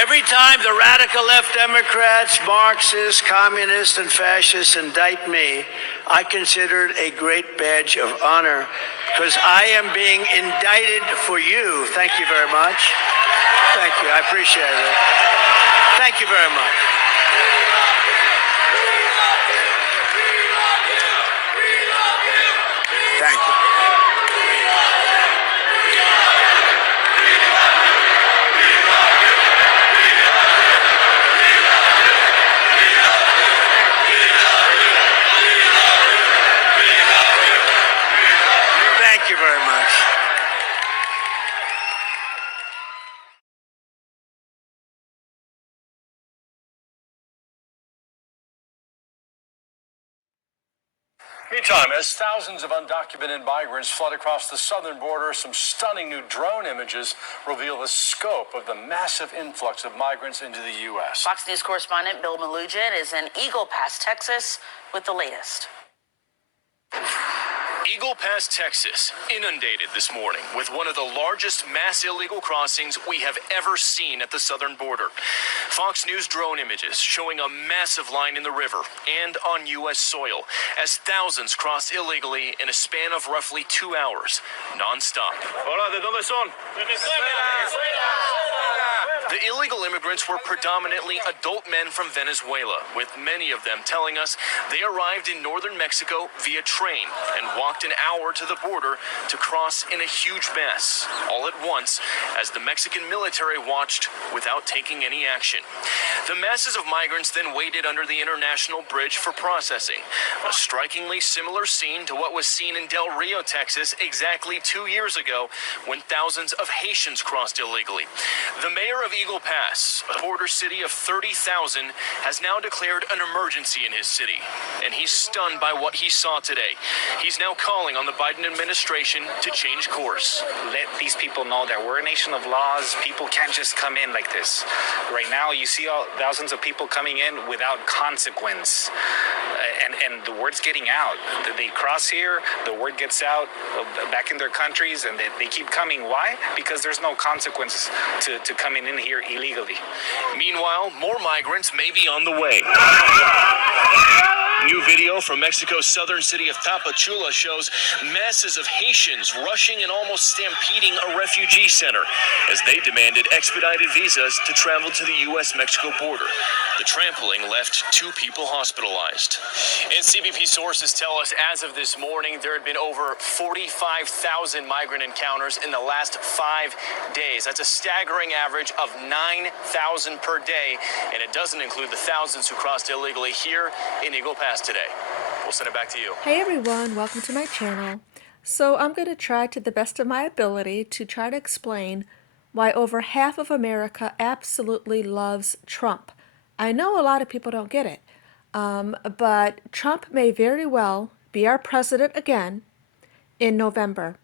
Every time the radical left Democrats, Marxists, communists, and fascists indict me, I consider it a great badge of honor because I am being indicted for you. Thank you very much. Thank you. I appreciate it. Thank you very much. Thank you. Thank you very much. Meantime, as thousands of undocumented migrants flood across the southern border, some stunning new drone images reveal the scope of the massive influx of migrants into the U.S. Fox News correspondent Bill Malugin is in Eagle Pass, Texas, with the latest. Eagle Pass, Texas, inundated this morning with one of the largest mass illegal crossings we have ever seen at the southern border. Fox News drone images showing a massive line in the river and on U.S. soil as thousands crossed illegally in a span of roughly 2 hours, nonstop. Hola, ¿de dónde son? The illegal immigrants were predominantly adult men from Venezuela, with many of them telling us they arrived in northern Mexico via train and walked an hour to the border to cross in a huge mess, all at once, as the Mexican military watched without taking any action. The masses of migrants then waited under the international bridge for processing, a strikingly similar scene to what was seen in Del Rio, Texas, exactly 2 years ago when thousands of Haitians crossed illegally. The mayor of Eagle Pass, a border city of 30,000, has now declared an emergency in his city, and he's stunned by what he saw today. He's now calling on the Biden administration to change course. Let these people know that we're a nation of laws. People can't just come in like this. Right now, you see thousands of people coming in without consequence. And the word's getting out. They cross here, the word gets out back in their countries, and they keep coming. Why? Because there's no consequence to coming in here illegally. Meanwhile, more migrants may be on the way. New video from Mexico's southern city of Tapachula shows masses of Haitians rushing and almost stampeding a refugee center as they demanded expedited visas to travel to the U.S.-Mexico border. The trampling left 2 people hospitalized. And CBP sources tell us as of this morning, there had been over 45,000 migrant encounters in the last 5 days. That's a staggering average of 9,000 per day, and it doesn't include the thousands who crossed illegally here in Eagle Pass today. We'll send it back to you. Hey everyone, welcome to my channel. So I'm going to try to the best of my ability to try to explain why over half of America absolutely loves Trump. I know a lot of people don't get it, but Trump may very well be our president again in November.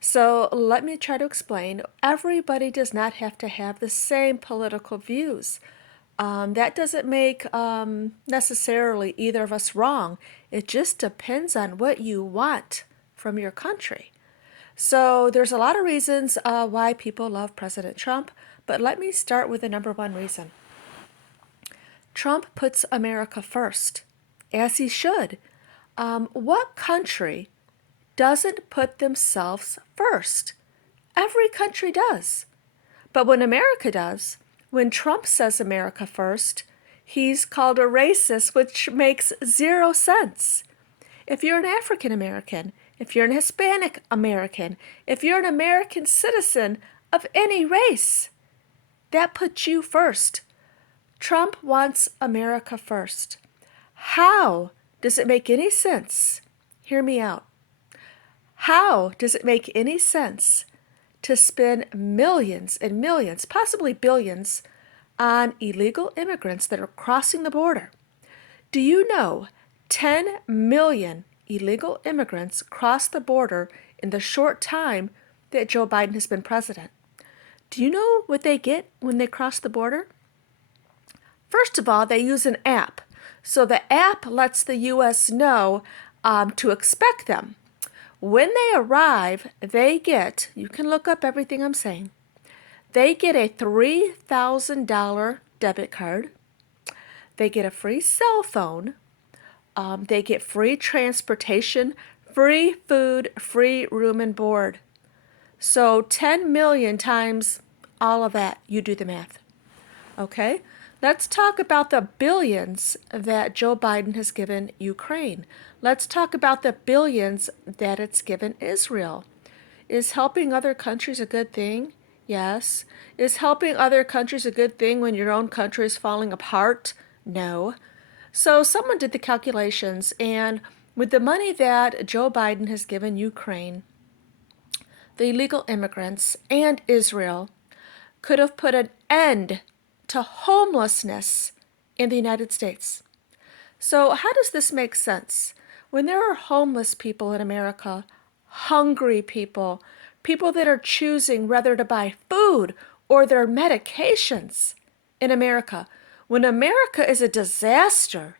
So let me try to explain. Everybody does not have to have the same political views. That doesn't make necessarily either of us wrong. It just depends on what you want from your country. So there's a lot of reasons why people love President Trump, but let me start with the number one reason. Trump puts America first, as he should. What country doesn't put themselves first? Every country does. But when America does, when Trump says America first, he's called a racist, which makes 0 sense. If you're an African American, if you're an Hispanic American, if you're an American citizen of any race, that puts you first. Trump wants America first. How does it make any sense? Hear me out. How does it make any sense to spend millions and millions, possibly billions, on illegal immigrants that are crossing the border? Do you know 10 million illegal immigrants crossed the border in the short time that Joe Biden has been president? Do you know what they get when they cross the border? First of all, they use an app. So the app lets the U.S. know to expect them. When they arrive, they get, you can look up everything I'm saying, They get a $3,000 debit card. They get a free cell phone. They get free transportation, free food, free room and board. So 10 million times all of that. You do the math. Okay? Let's talk about the billions that Joe Biden has given Ukraine. Let's talk about the billions that it's given Israel. Is helping other countries a good thing? Yes. Is helping other countries a good thing when your own country is falling apart? No. So someone did the calculations, and with the money that Joe Biden has given Ukraine, the illegal immigrants, and Israel could have put an end to homelessness in the United States. So how does this make sense? When there are homeless people in America, hungry people, people that are choosing whether to buy food or their medications in America, when America is a disaster,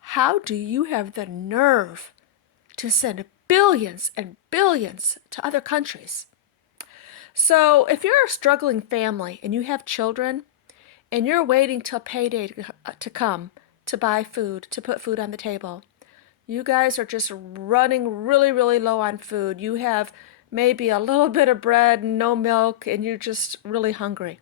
how do you have the nerve to send billions and billions to other countries? So if you're a struggling family and you have children and you're waiting till payday to come to buy food, to put food on the table, you guys are just running really, really low on food. You have maybe a little bit of bread, no milk, and you're just really hungry.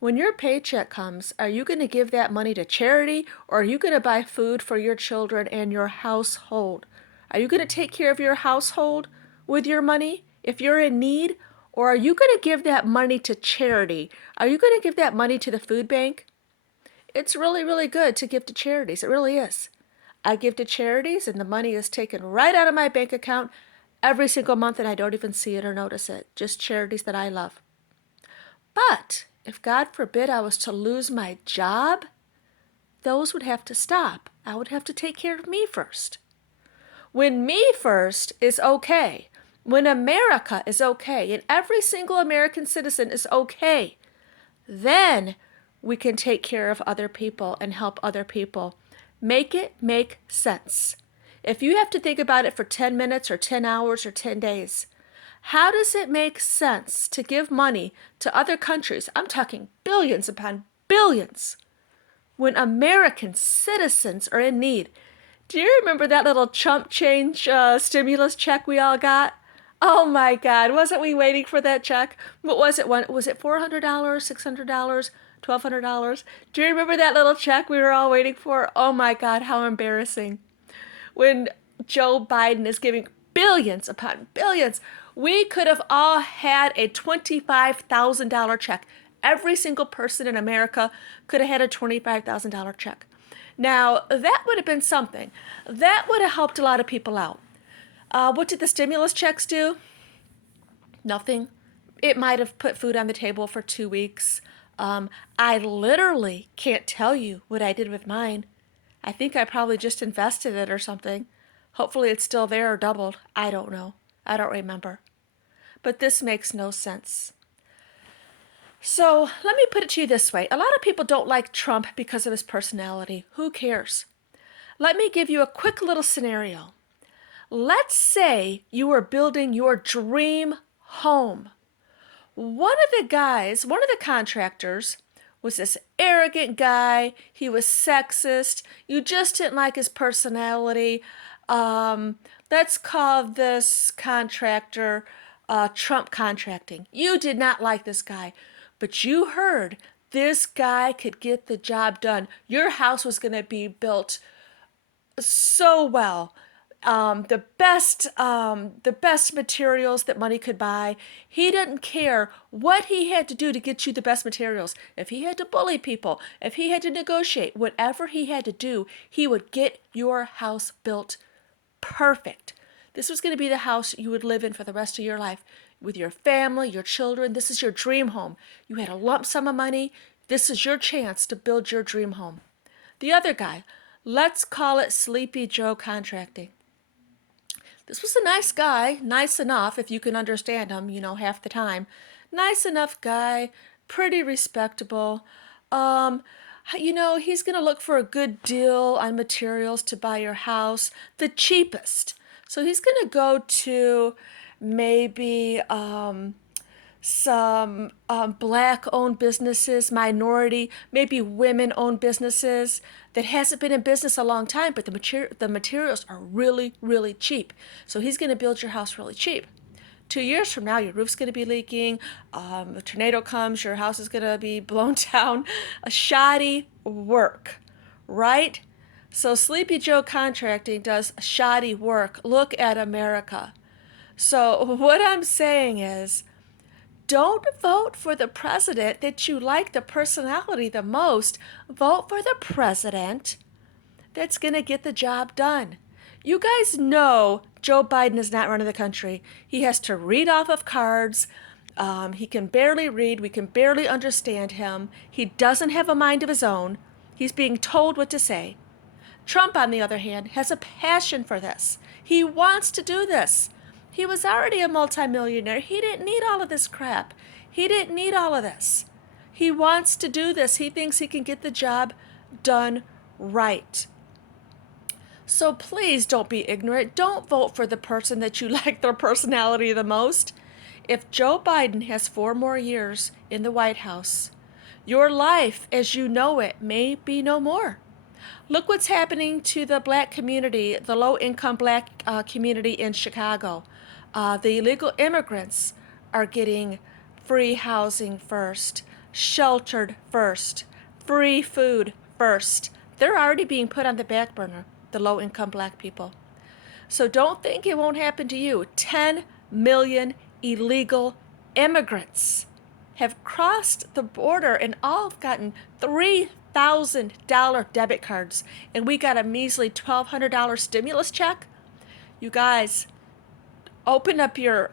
When your paycheck comes, are you going to give that money to charity, or are you going to buy food for your children and your household? Are you going to take care of your household with your money if you're in need, or are you going to give that money to charity? Are you going to give that money to the food bank? It's really, really good to give to charities. It really is. I give to charities, and the money is taken right out of my bank account every single month, and I don't even see it or notice it. Just charities that I love. But if God forbid I was to lose my job, those would have to stop. I would have to take care of me first. When me first is okay, when America is okay, and every single American citizen is okay, then we can take care of other people and help other people. Make it make sense. If you have to think about it for 10 minutes or 10 hours or 10 days, how does it make sense to give money to other countries? I'm talking billions upon billions when American citizens are in need. Do you remember that little chump change stimulus check we all got? Oh my God, wasn't we waiting for that check? What was it? Was it $400, $600, $1,200? Do you remember that little check we were all waiting for? Oh my God, how embarrassing. When Joe Biden is giving billions upon billions, we could have all had a $25,000 check. Every single person in America could have had a $25,000 check. Now, that would have been something. That would have helped a lot of people out. What did the stimulus checks do? Nothing. It might have put food on the table for 2 weeks. I literally can't tell you what I did with mine. I think I probably just invested it or something. Hopefully it's still there or doubled. I don't know. I don't remember. But this makes no sense. So let me put it to you this way. A lot of people don't like Trump because of his personality. Who cares? Let me give you a quick little scenario. Let's say you are building your dream home. One of the contractors was this arrogant guy. He was sexist. You just didn't like his personality. Let's call this contractor Trump Contracting. You did not like this guy, but you heard this guy could get the job done. Your house was going to be built so well. The best materials that money could buy. He didn't care what he had to do to get you the best materials. If he had to bully people, if he had to negotiate, whatever he had to do, he would get your house built perfect. This was going to be the house you would live in for the rest of your life with your family, your children. This is your dream home. You had a lump sum of money. This is your chance to build your dream home. The other guy, let's call it Sleepy Joe Contracting. This was a nice guy, nice enough if you can understand him, half the time. Nice enough guy, pretty respectable. He's going to look for a good deal on materials to buy your house, the cheapest. So he's going to go to maybe some black owned businesses, minority, maybe women owned businesses that hasn't been in business a long time, but the materials are really, really cheap. So he's going to build your house really cheap. 2 years from now, your roof's going to be leaking. A tornado comes, your house is going to be blown down. A shoddy work, right? So Sleepy Joe Contracting does shoddy work. Look at America. So what I'm saying is, don't vote for the president that you like the personality the most. Vote for the president that's going to get the job done. You guys know Joe Biden is not running the country. He has to read off of cards. He can barely read. We can barely understand him. He doesn't have a mind of his own. He's being told what to say. Trump, on the other hand, has a passion for this. He wants to do this. He was already a multimillionaire. He didn't need all of this crap. He didn't need all of this. He wants to do this. He thinks he can get the job done right. So please don't be ignorant. Don't vote for the person that you like their personality the most. If Joe Biden has 4 more years in the White House, your life as you know it may be no more. Look what's happening to the black community, the low-income black community in Chicago. The illegal immigrants are getting free housing first, sheltered first, free food first. They're already being put on the back burner, the low-income black people. So don't think it won't happen to you. 10 million illegal immigrants have crossed the border and all have gotten $3,000 debit cards, and we got a measly $1,200 stimulus check. You guys, open up your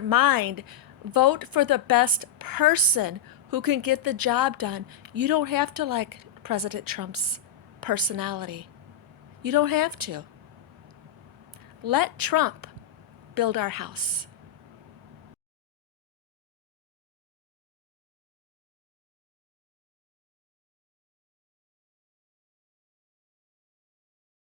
mind. Vote for the best person who can get the job done. You don't have to like President Trump's personality. You don't have to. Let Trump build our house.